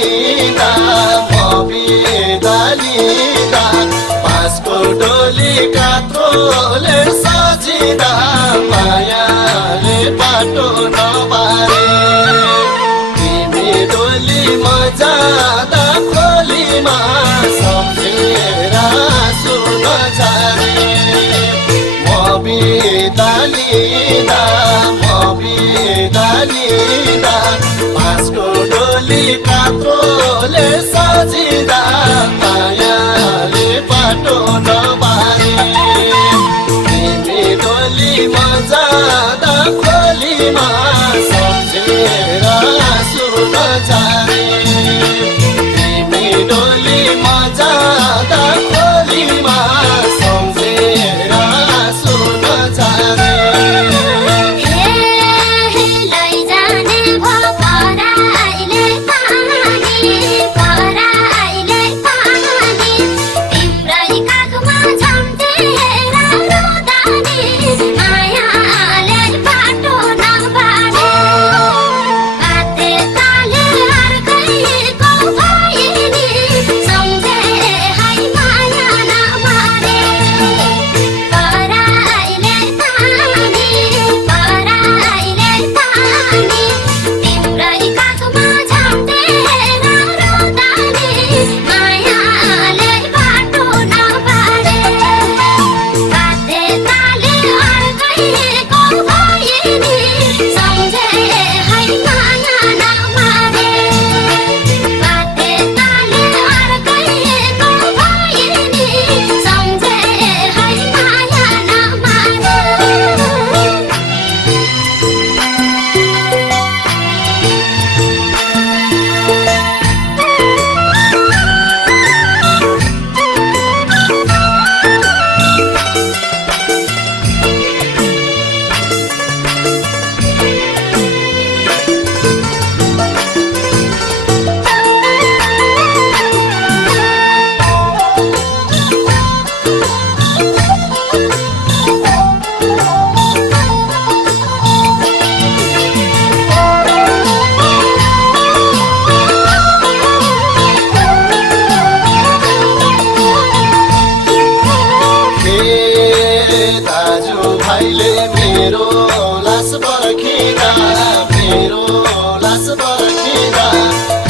लिँदा म बिदा लिँदा बाँसको डोली कात्रोले सजिँदा मायाले बाटो नबारे तिमी डोलीमा जाँदा खोलीमा सम्झेर सुन छारे म बिदा लिँदा बाँसको डोली कात्रोले सजिँदा मायाले बाटो नबारे तिमी डोलीमा जाँदा खोलीमा सम्झेर सुन छारे तिमी डोलीमा जाँदा खोलीमा सम्झेर सुन छारे दाजुभाइले मेरो लास पर्खिँदा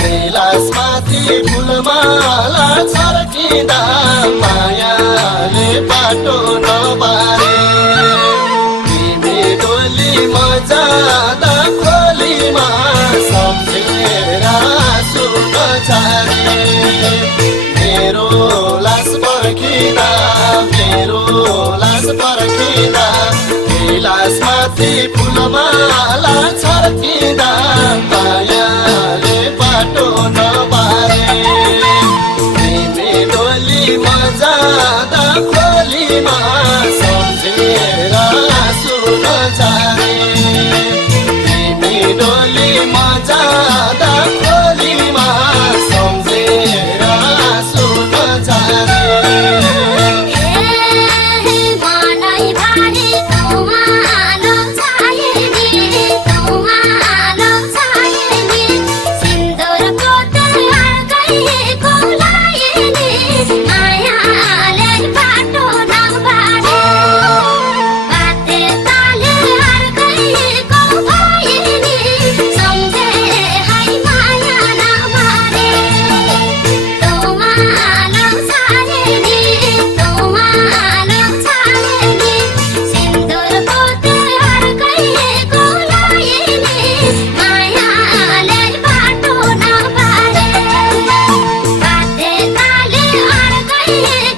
कैलाशमाथि फुलमाला छर्किँदा मायाले बाटो नबारे तिमी डोलीमा जाँदा खोलीमा सम्झेर सुन छारे मेरो लास पर्खिँदा कैलाशमाथि फुलमाला छर्किँदा मायाले बाटो नबारे तिमी डोलीमा जाँदा खोलीमा सम्झेर सुन छारे तिमी डोलीमा जाँदा खोलीमा सम्झेर सुन छारे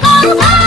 Go